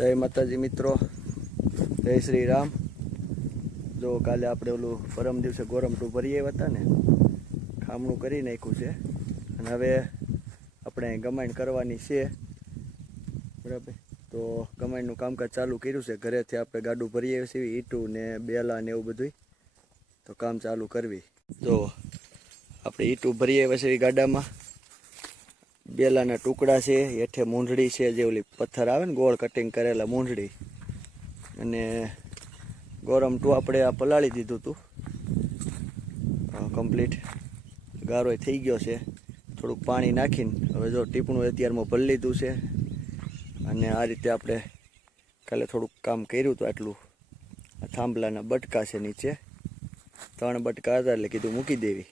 જય માતાજી મિત્રો, જય શ્રી રામ. જો કાલે આપણે ઓલું પરમ દિવસે ગોરમટું ભરી આવ્યા હતા ને, ખામણું કરી નાખ્યું છે. અને હવે આપણે ગમાણ કરવાની છે. બરાબર? તો કમાઈનું કામકાજ ચાલુ કર્યું છે. ઘરેથી આપણે ગાડું ભરી આવ્યા છીએ ઈટું ને બેલા ને એવું બધું તો કામ ચાલુ કરવી. તો આપણે ઈટું ભરી આવ્યા છીએ ગાડામાં. બેલાના ટુકડા છે, હેઠે મૂંઢડી છે, જે ઓલી પથ્થર આવે ને, ગોળ કટિંગ કરેલા મૂંઢડી. અને ગોરમ ટુ આપણે આ પલાળી દીધું હતું કમ્પ્લીટ ગારો થઈ ગયો છે. થોડુંક પાણી નાખીને, હવે જો ટીપણું અત્યારમાં ભરી લીધું છે. અને આ રીતે આપણે કાલે થોડુંક કામ કર્યું હતું આટલું. આ થાંભલાના બટકા છે નીચે. ત્રણ બટકા હતા એટલે કીધું મૂકી દેવી.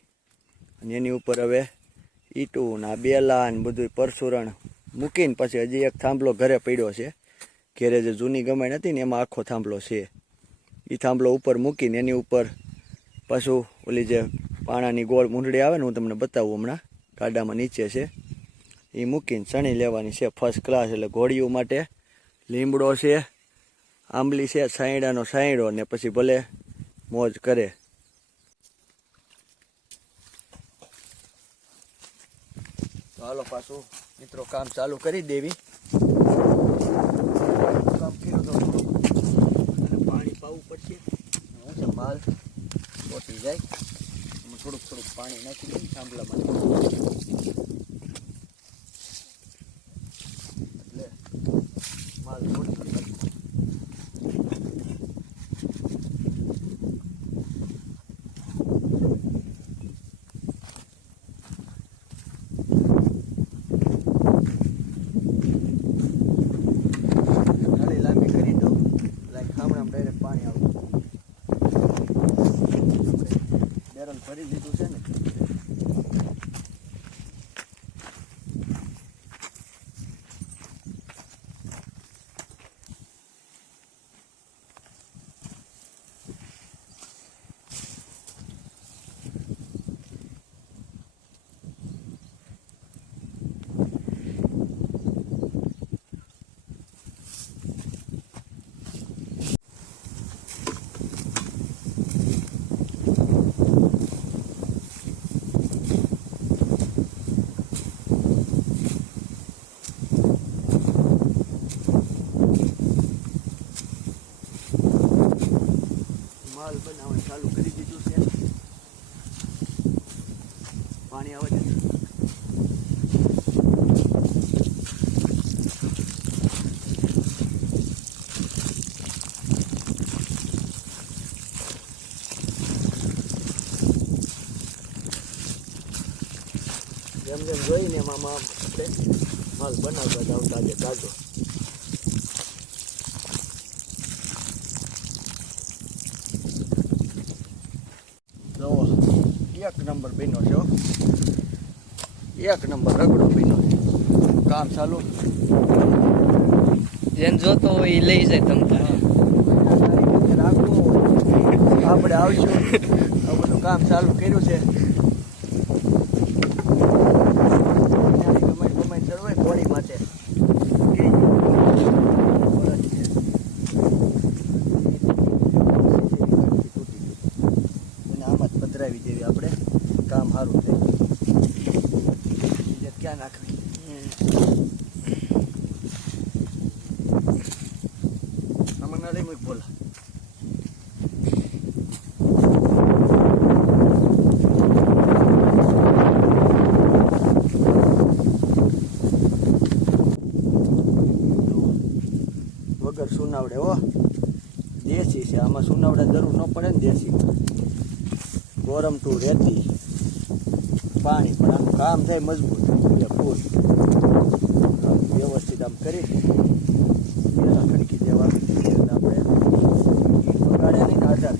અને એની ઉપર હવે ઈટું ને આ બેલા ને બધું પરસુરણ મૂકીને પછી હજી એક થાંભલો ઘરે પડ્યો છે. ઘેરે જે જૂની ગમાણ હતી ને એમાં આખો થાંભલો છે. એ થાંભલો ઉપર મૂકીને એની ઉપર પાછું ઓલી જે પાણાની ગોળ મૂંઢડી આવે ને હું તમને બતાવું હમણાં, ગાડામાં નીચે છે. એ મૂકીને ચણી લેવાની છે ફર્સ્ટ ક્લાસ એટલે ઘોડીઓ માટે. લીમડો છે, આંબલી છે, સાયડાનો સાયડો ને પછી ભલે મોજ કરે. તો હાલો પાછું મિત્રો કામ ચાલુ કરી દેવી. કામ કર્યું તો અને પાણી પાવું પડશે. હું છે માલ ચોટી જાય. થોડુંક થોડુંક પાણી નાખી દઉં, થાંભલામાં એટલે માલ ચોટી જાય નાળી લાંબી કરી દઉં એટલે ખામણામાં ડાયરેક્ટ પાણી આવતું બેરલ ભરી દીધું છે ને માલ બનાવવાનું ચાલુ કરી દીધું છે પાણી આવે છે જેમ જેમ જોઈને એમાં માલ બનાવવા જાવ તાજે તાજો જો એક નંબર બન્યો છો એક નંબર રગડો બન્યો છે. કામ ચાલુ. જેમ જોતો હોય એ લઈ જાય તમને રાખવું આપણે આવશું. આ બધું કામ ચાલુ કર્યું છે ત્યાંની કમાઈ કમાઈ ચડવાય ઘોડી માટે કે અને આમાં જ પધરાવી દેવી આપણે કામ સારું છે ક્યાં નાખવી મૂક બોલા. વગર સુનાવડે હો. દેશી છે, આમાં સુનાવડે જરૂર ન પડે ને દેશી. ગોરમ ટુ રેતી. પાણી પણ આમ કામ થાય મજબૂત. ફૂલ વ્યવસ્થિત આમ કરી પેલા ખડકી દેવા એટલે આપણે ઈંટ બગાડે નહીં ને આધાર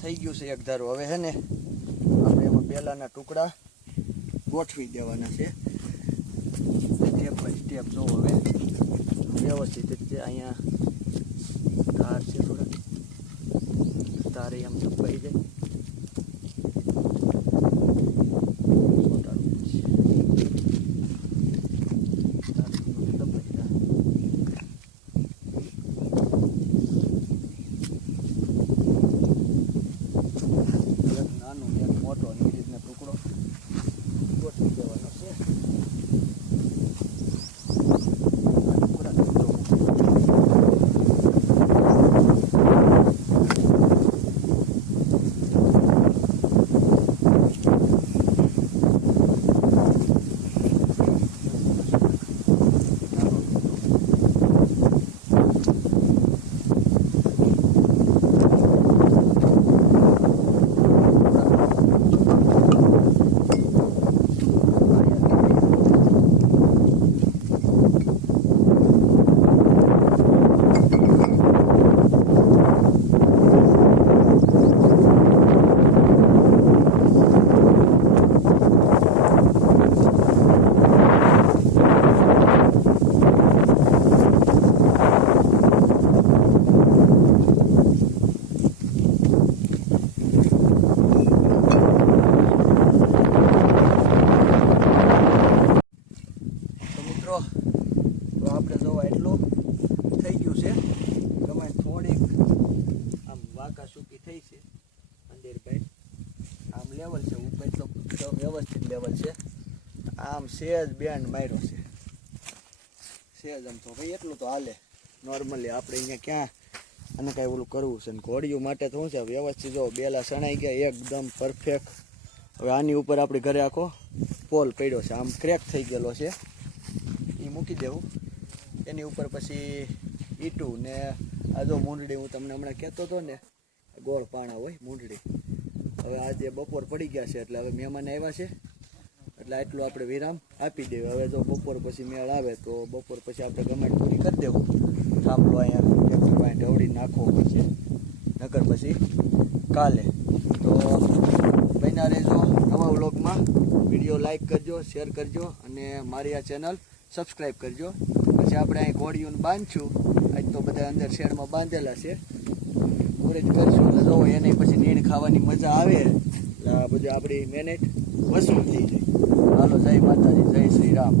થઈ ગયું છે એક ધારું હવે છે ને, આપણે એમાં પહેલાંના ટુકડા ગોઠવી દેવાના છે. સ્ટેપ બાય સ્ટેપ જો હવે વ્યવસ્થિત રીતે અહીંયા તાર છે થોડાક તારે આમ દબાઈ જાય ચોંટાડવું પડશે. તારનું દબાઈ જાય. એક નાનો ને એક મોટો ને એ રીતના ટુકડો ગોઠવી દેવાનો છે આ ટુકડા ટુકડો નાનો ટુકડો તો મિત્રો તો આપણે જોવા એટલું થઈ ગયું છે ગમે થોડીક આમ વાંકા સૂકી થઈ છે અંધેર કાંઈ આમ લેવલ છે ઉપર તો તો વ્યવસ્થિત લેવલ છે. આમ સેજ બેન્ડ માર્યો છે. સેજ આમ તો ભાઈ એટલું તો હાલે. નોર્મલી આપણે અહીંયા ક્યાં અને કાંઈ ઓલું કરવું છે ને ઘોડીઓ માટે તો શું છે, વ્યવસ્થિત જો બેલા સણાઈ ગયા, એકદમ પરફેક્ટ હવે આની ઉપર આપણે ઘરે આખો પોલ પડ્યો છે. આમ ક્રેક થઈ ગયેલો છે. એ મૂકી દેવું. એની ઉપર પછી ઈટું ને આ જો મૂંડળી હું તમને હમણાં કહેતો હતો ને, ગોળ પાણા હોય, મૂંડળી. હવે આજે બપોર પડી ગયા છે એટલે હવે મહેમાન આવ્યા છે. એટલે આટલું આપણે વિરામ આપી દેવું. હવે જો બપોર પછી મેળ આવે તો બપોર પછી આપણે ગમેટ પૂરી કરી દેવું. થાંભલો અહીંયા પાસે ઢવડી નાખવો પડશે. નકર પછી કાલે. તો બન્યા રહેજો નવા વ્લોગમાં. વીડિયો લાઈક કરજો શેર કરજો અને મારી આ ચેનલ સબસ્ક્રાઈબ કરજો. પછી આપણે અહીં ઘોડીઓને બાંધશું. આજ તો બધા અંદર શેડમાં બાંધેલા છે. પૂરે જ કરશું. એને પછી નીણ ખાવાની મજા આવે. આ આપણી મહેનત. વસૂલ થઈ જાય હાલો જય માતાજી જય શ્રી રામ.